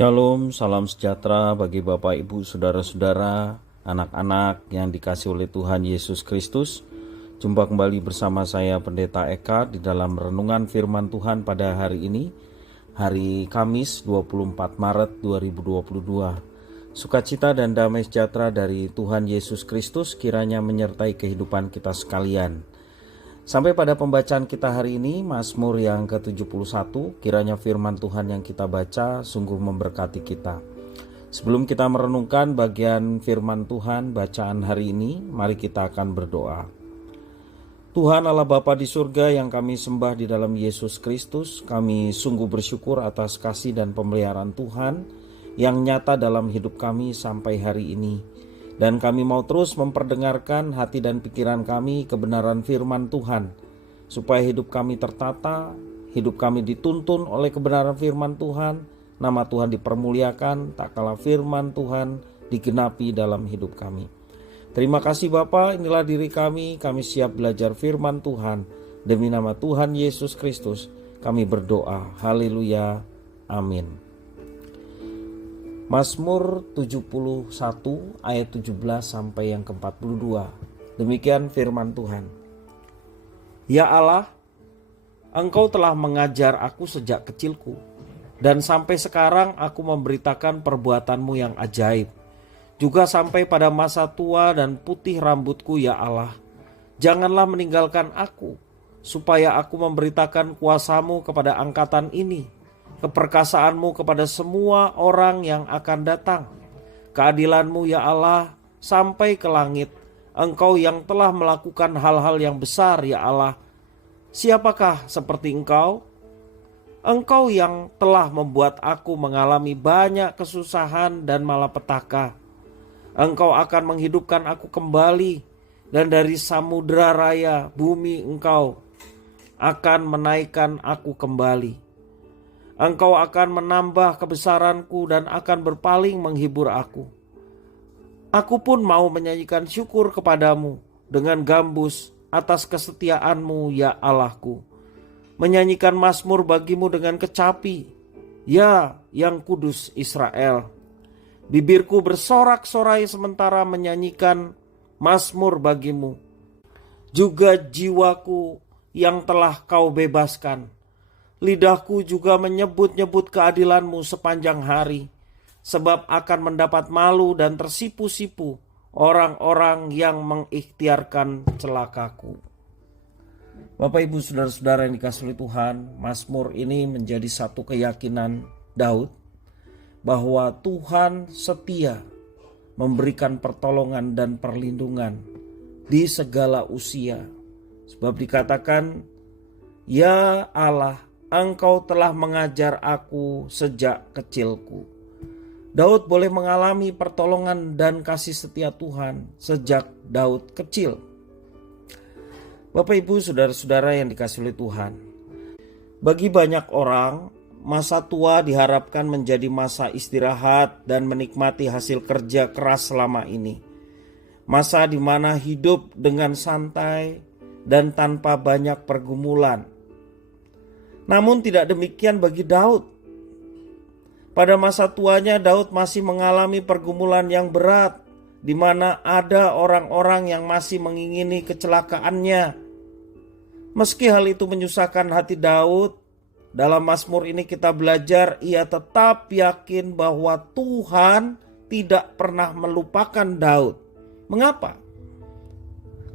Shalom, salam sejahtera bagi Bapak, Ibu, Saudara-saudara, anak-anak yang dikasihi oleh Tuhan Yesus Kristus. Jumpa kembali bersama saya Pendeta Eka di dalam renungan firman Tuhan pada hari ini, hari Kamis 24 Maret 2022. Sukacita dan damai sejahtera dari Tuhan Yesus Kristus kiranya menyertai kehidupan kita sekalian. Sampai pada pembacaan kita hari ini, Mazmur yang ke-71, kiranya firman Tuhan yang kita baca sungguh memberkati kita. Sebelum kita merenungkan bagian firman Tuhan bacaan hari ini, mari kita akan berdoa. Tuhan Allah Bapa di surga yang kami sembah di dalam Yesus Kristus, kami sungguh bersyukur atas kasih dan pemeliharaan Tuhan yang nyata dalam hidup kami sampai hari ini. Dan kami mau terus memperdengarkan hati dan pikiran kami kebenaran firman Tuhan, supaya hidup kami tertata, hidup kami dituntun oleh kebenaran firman Tuhan, nama Tuhan dipermuliakan, tak kalah firman Tuhan digenapi dalam hidup kami. Terima kasih Bapa, inilah diri kami siap belajar firman Tuhan. Demi nama Tuhan Yesus Kristus, kami berdoa. Haleluya, amin. Mazmur 71 ayat 17 sampai yang ke-42. Demikian firman Tuhan. Ya Allah, Engkau telah mengajar aku sejak kecilku, dan sampai sekarang aku memberitakan perbuatan-Mu yang ajaib. Juga sampai pada masa tua dan putih rambutku, ya Allah. Janganlah meninggalkan aku, supaya aku memberitakan kuasa-Mu kepada angkatan ini, keperkasaanmu kepada semua orang yang akan datang. Keadilanmu ya Allah sampai ke langit. Engkau yang telah melakukan hal-hal yang besar ya Allah. Siapakah seperti Engkau? Engkau yang telah membuat aku mengalami banyak kesusahan dan malapetaka. Engkau akan menghidupkan aku kembali, dan dari samudera raya bumi Engkau akan menaikkan aku kembali. Engkau akan menambah kebesaranku dan akan berpaling menghibur aku. Aku pun mau menyanyikan syukur kepadamu dengan gambus atas kesetiaan-Mu ya Allahku. Menyanyikan mazmur bagimu dengan kecapi, ya yang kudus Israel. Bibirku bersorak-sorai sementara menyanyikan mazmur bagimu. Juga jiwaku yang telah Kau bebaskan. Lidahku juga menyebut-nyebut keadilan-Mu sepanjang hari, sebab akan mendapat malu dan tersipu-sipu orang-orang yang mengikhtiarkan celakaku. Bapak, Ibu, Saudara-saudara yang dikasihi Tuhan, Mazmur ini menjadi satu keyakinan Daud bahwa Tuhan setia memberikan pertolongan dan perlindungan di segala usia. Sebab dikatakan, ya Allah, Engkau telah mengajar aku sejak kecilku. Daud boleh mengalami pertolongan dan kasih setia Tuhan sejak Daud kecil. Bapak, Ibu, Saudara-saudara yang dikasihi oleh Tuhan, bagi banyak orang, masa tua diharapkan menjadi masa istirahat dan menikmati hasil kerja keras selama ini. Masa di mana hidup dengan santai dan tanpa banyak pergumulan. Namun tidak demikian bagi Daud. Pada masa tuanya Daud masih mengalami pergumulan yang berat, di mana ada orang-orang yang masih mengingini kecelakaannya. Meski hal itu menyusahkan hati Daud, dalam Mazmur ini kita belajar ia tetap yakin bahwa Tuhan tidak pernah melupakan Daud. Mengapa?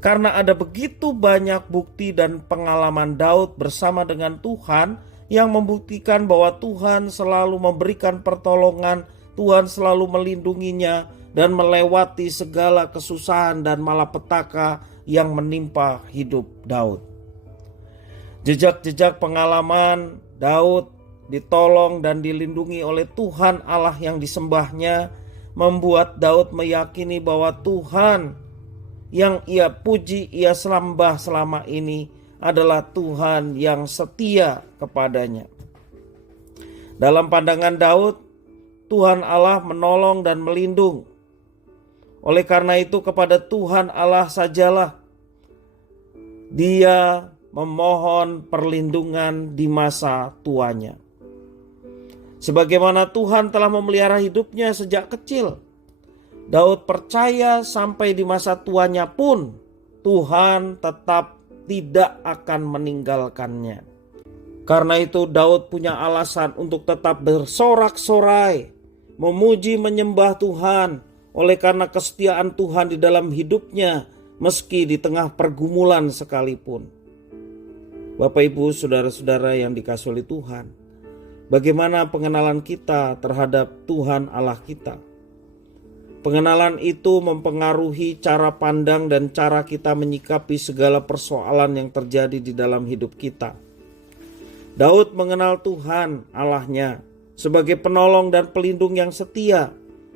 Karena ada begitu banyak bukti dan pengalaman Daud bersama dengan Tuhan yang membuktikan bahwa Tuhan selalu memberikan pertolongan, Tuhan selalu melindunginya dan melewati segala kesusahan dan malapetaka yang menimpa hidup Daud. Jejak-jejak pengalaman Daud ditolong dan dilindungi oleh Tuhan Allah yang disembahnya membuat Daud meyakini bahwa Tuhan yang ia puji, ia sembah selama ini adalah Tuhan yang setia kepadanya. Dalam pandangan Daud, Tuhan Allah menolong dan melindung. Oleh karena itu kepada Tuhan Allah sajalah dia memohon perlindungan di masa tuanya. sebagaimana Tuhan telah memelihara hidupnya sejak kecil. Daud percaya sampai di masa tuanya pun Tuhan tetap tidak akan meninggalkannya. Karena itu Daud punya alasan untuk tetap bersorak-sorai, memuji menyembah Tuhan oleh karena kesetiaan Tuhan di dalam hidupnya meski di tengah pergumulan sekalipun. Bapak Ibu, saudara-saudara yang dikasihi oleh Tuhan, bagaimana pengenalan kita terhadap Tuhan Allah kita? Pengenalan itu mempengaruhi cara pandang dan cara kita menyikapi segala persoalan yang terjadi di dalam hidup kita. Daud mengenal Tuhan Allahnya sebagai penolong dan pelindung yang setia,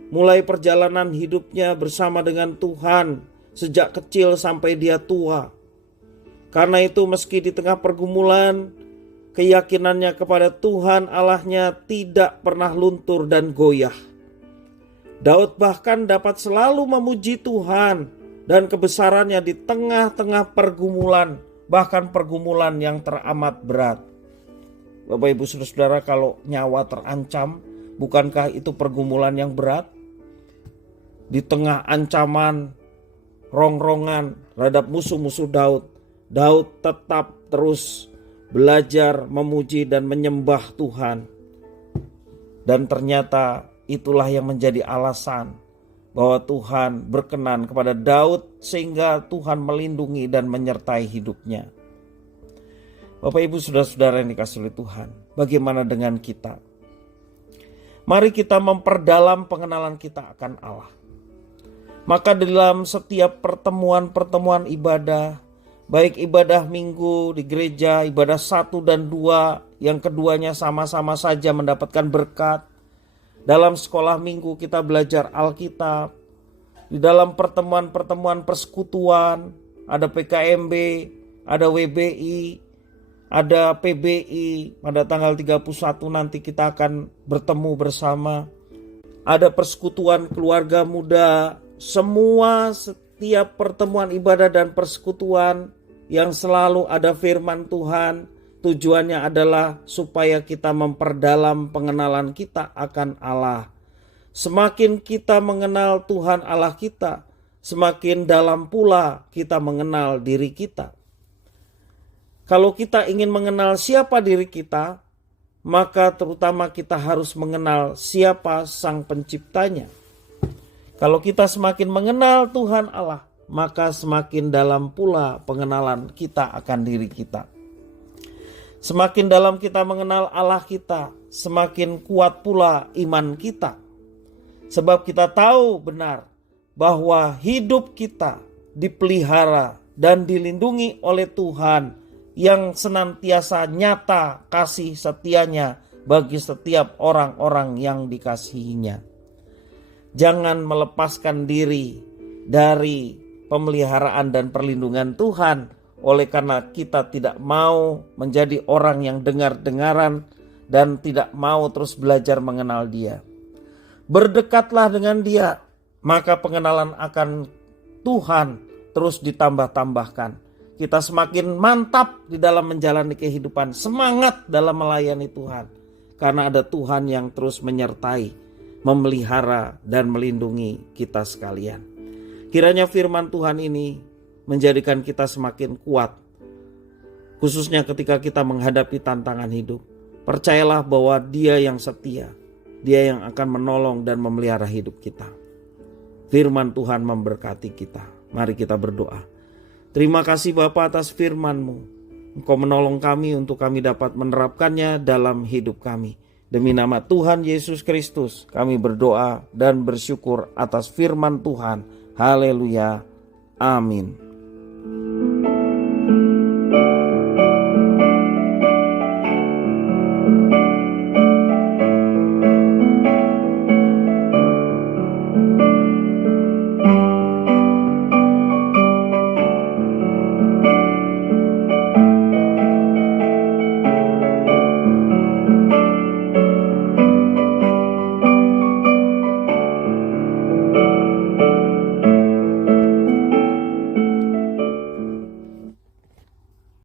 mulai perjalanan hidupnya bersama dengan Tuhan sejak kecil sampai dia tua. Karena itu meski di tengah pergumulan, keyakinannya kepada Tuhan Allahnya tidak pernah luntur dan goyah. Daud bahkan dapat selalu memuji Tuhan dan kebesarannya di tengah-tengah pergumulan, bahkan pergumulan yang teramat berat. Bapak Ibu saudara-saudara, kalau nyawa terancam, bukankah itu pergumulan yang berat? Di tengah ancaman, rongrongan terhadap musuh-musuh Daud tetap terus belajar memuji dan menyembah Tuhan. Dan ternyata itulah yang menjadi alasan bahwa Tuhan berkenan kepada Daud sehingga Tuhan melindungi dan menyertai hidupnya. Bapak Ibu saudara-saudara yang dikasihi oleh Tuhan, bagaimana dengan kita? Mari kita memperdalam pengenalan kita akan Allah. Maka dalam setiap pertemuan-pertemuan ibadah, baik ibadah minggu di gereja, ibadah 1 dan 2, yang keduanya sama-sama saja mendapatkan berkat. Dalam sekolah minggu kita belajar Alkitab. Di dalam pertemuan-pertemuan persekutuan, ada PKMB, ada WBI, ada PBI. Pada tanggal 31 nanti kita akan bertemu bersama. Ada persekutuan keluarga muda. Semua setiap pertemuan ibadah dan persekutuan yang selalu ada firman Tuhan, tujuannya adalah supaya kita memperdalam pengenalan kita akan Allah. Semakin kita mengenal Tuhan Allah kita, semakin dalam pula kita mengenal diri kita. Kalau kita ingin mengenal siapa diri kita, maka terutama kita harus mengenal siapa Sang Penciptanya. Kalau kita semakin mengenal Tuhan Allah, maka semakin dalam pula pengenalan kita akan diri kita. Semakin dalam kita mengenal Allah kita, semakin kuat pula iman kita. Sebab kita tahu benar bahwa hidup kita dipelihara dan dilindungi oleh Tuhan yang senantiasa nyata kasih setianya bagi setiap orang-orang yang dikasihinya. Jangan melepaskan diri dari pemeliharaan dan perlindungan Tuhan oleh karena kita tidak mau menjadi orang yang dengar-dengaran dan tidak mau terus belajar mengenal Dia. Berdekatlah dengan Dia, maka pengenalan akan Tuhan terus ditambah-tambahkan. Kita semakin mantap di dalam menjalani kehidupan, semangat dalam melayani Tuhan. Karena ada Tuhan yang terus menyertai, memelihara dan melindungi kita sekalian. Kiranya firman Tuhan ini menjadikan kita semakin kuat, khususnya ketika kita menghadapi tantangan hidup. Percayalah bahwa Dia yang setia, Dia yang akan menolong dan memelihara hidup kita. Firman Tuhan memberkati kita. Mari kita berdoa. Terima kasih Bapa atas firman-Mu. Engkau menolong kami untuk kami dapat menerapkannya dalam hidup kami. Demi nama Tuhan Yesus Kristus kami berdoa dan bersyukur atas firman Tuhan. Haleluya. Amin.